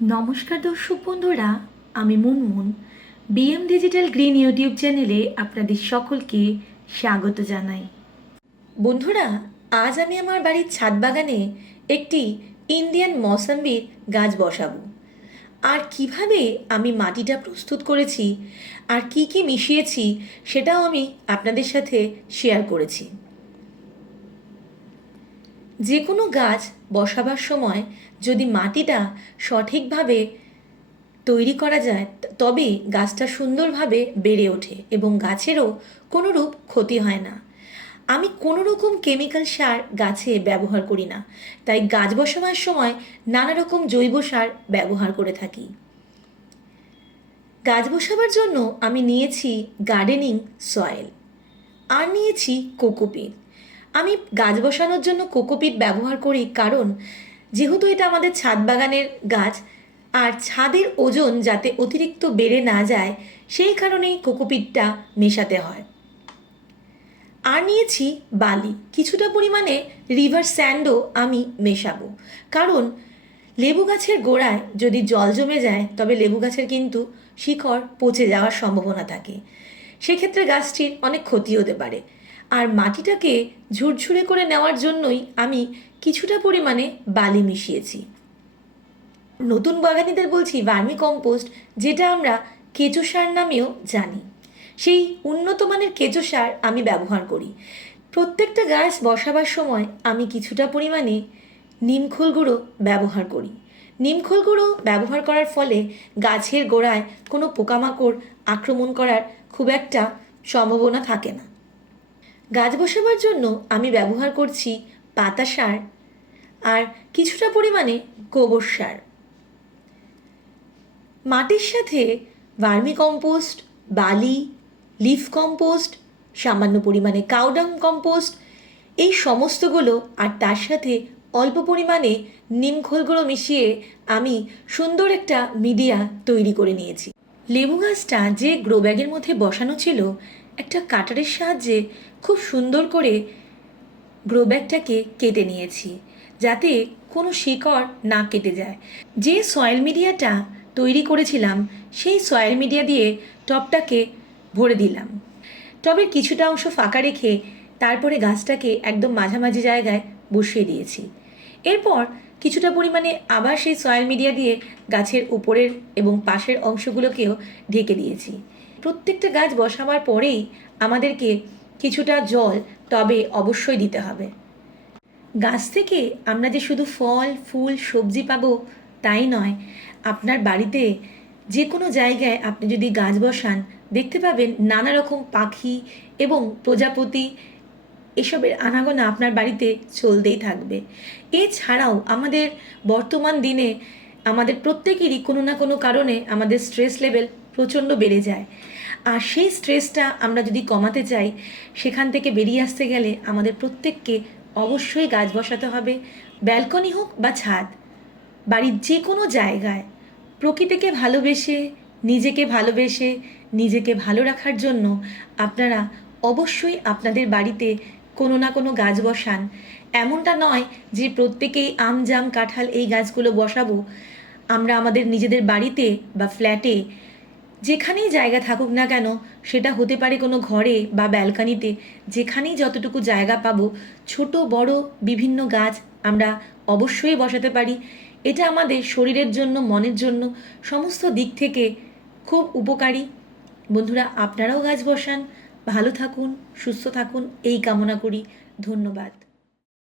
নমস্কার দর্শক বন্ধুরা, আমি Munmun. BM digital green YouTube চ্যানেলে আপনাদের সকলকে স্বাগত জানাই। বন্ধুরা, আজ আমি আমার বাড়ির ছাদ বাগানে একটি ইন্ডিয়ান মৌসাম্বির গাছ বসাবো। আর কীভাবে আমি মাটিটা প্রস্তুত করেছি আর কি কি মিশিয়েছি সেটাও আমি আপনাদের সাথে শেয়ার করেছি। যে কোনো গাছ বসাবার সময় যদি মাটিটা সঠিকভাবে তৈরি করা যায়, তবে গাছটা সুন্দরভাবে বেড়ে ওঠে এবং গাছেরও কোনোরূপ ক্ষতি হয় না। আমি কোনো রকম কেমিক্যাল সার গাছে ব্যবহার করি না, তাই গাছ বসাবার সময় নানা রকম জৈব সার ব্যবহার করে থাকি। গাছ বসাবার জন্য আমি নিয়েছি গার্ডেনিং সয়েল, আর নিয়েছি কোকোপিট। আমি গাছ বসানোর জন্য কোকোপিট ব্যবহার করি কারণ যেহেতু এটা আমাদের ছাদ বাগানের গাছ, আর ছাদের ওজন যাতে অতিরিক্ত বেড়ে না যায়, সেই কারণেই কোকোপিটটা মেশাতে হয়। আর নিয়েছি বালি। কিছুটা পরিমাণে রিভার স্যান্ডও আমি মেশাবো। কারণ লেবু গাছের গোড়ায় যদি জল জমে যায়, তবে লেবু গাছের কিন্তু শিকড় পচে যাওয়ার সম্ভাবনা থাকে। সেক্ষেত্রে গাছটির অনেক ক্ষতি হতে পারে। আর মাটিটাকে ঝুরঝুরে করে নেওয়ার জন্যই আমি কিছুটা পরিমাণে বালি মিশিয়েছি। নতুন বাগানিদের বলছি ভার্মি কম্পোস্ট যেটা আমরা কেঁচো সার নামেও জানি। সেই উন্নত মানের কেঁচো সার আমি ব্যবহার করি। প্রত্যেকটা গাছ বসাবার সময় আমি কিছুটা পরিমাণে নিমখোল গুঁড়ো ব্যবহার করি। নিমখোল গুঁড়ো ব্যবহার করার ফলে গাছের গোড়ায় কোনো পোকামাকড় আক্রমণ করার খুব একটা সম্ভাবনা থাকে না। গাছ বসাবার জন্য আমি ব্যবহার করছি পাতা সার আর কিছুটা পরিমাণে গোবর সার। মাটির সাথে ভার্মি কম্পোস্ট, বালি, লিফ কম্পোস্ট, সামান্য পরিমাণে কাউডাং কম্পোস্ট, এই সমস্তগুলো আর তার সাথে অল্প পরিমাণে নিমখোলগুলো মিশিয়ে আমি সুন্দর একটা মিডিয়া তৈরি করে নিয়েছি। লেবু গাছটা যে গ্রো ব্যাগের মধ্যে বসানো ছিল একটা কাটারের সাহায্যে খুব সুন্দর করে গ্রো ব্যাগটাকে কেটে নিয়েছি, যাতে কোনো শিকড় না কেটে যায়। যে সয়েল মিডিয়াটা তৈরি করেছিলাম, সেই সয়েল মিডিয়া দিয়ে টবটাকে ভরে দিলাম। টবের কিছুটা অংশ ফাঁকা রেখে তারপরে গাছটাকে একদম মাঝামাঝি জায়গায় বসিয়ে দিয়েছি। এরপর কিছুটা পরিমাণে আবার সেই সয়েল মিডিয়া দিয়ে গাছের উপরের এবং পাশের অংশগুলোকেও ঢেকে দিয়েছি। প্রত্যেকটা গাছ বসাবার পরেই আমাদেরকে কিছুটা জল তবে অবশ্যই দিতে হবে। গাছ থেকে আমরা যে শুধু ফল, ফুল, সবজি পাবো তাই নয়, আপনার বাড়িতে যে কোনো জায়গায় আপনি যদি গাছ বসান, দেখতে পাবেন নানা রকম পাখি এবং প্রজাপতি এসবের আনাগোনা আপনার বাড়িতে চলতেই থাকবে। এছাড়াও আমাদের বর্তমান দিনে আমাদের প্রত্যেকেরই কোনো না কোনো কারণে আমাদের স্ট্রেস লেভেল প্রচণ্ড বেড়ে যায়। আর সেই স্ট্রেসটা আমরা যদি কমাতে চাই, সেখান থেকে বেরিয়ে আসতে গেলে আমাদের প্রত্যেককে অবশ্যই গাছ বসাতে হবে, ব্যালকনি হোক বা ছাদ। বাড়ির যে কোনো জায়গায় প্রকৃতিকে ভালোবেসে, নিজেকে ভালোবেসে, নিজেকে ভালো রাখার জন্য আপনারা অবশ্যই আপনাদের বাড়িতে কোনো না কোনো গাছ বসান। এমনটা নয় যে প্রত্যেকেই আম, জাম, কাঁঠাল এই গাছগুলো বসাবো। আমরা আমাদের নিজেদের বাড়িতে বা ফ্ল্যাটে যেখানেই জায়গা থাকুক না কেন, সেটা হতে পারে কোনো ঘরে বা ব্যালকানিতে, যেখানেই যতটুকু জায়গা পাবো, ছোট, বড়, বিভিন্ন গাছ আমরা অবশ্যই বসাতে পারি। এটা আমাদের শরীরের জন্য, মনের জন্য, সমস্ত দিক থেকে খুব উপকারী। বন্ধুরা, আপনারাও গাছ বসান, ভালো থাকুন, সুস্থ থাকুন, এই কামনা করি। ধন্যবাদ।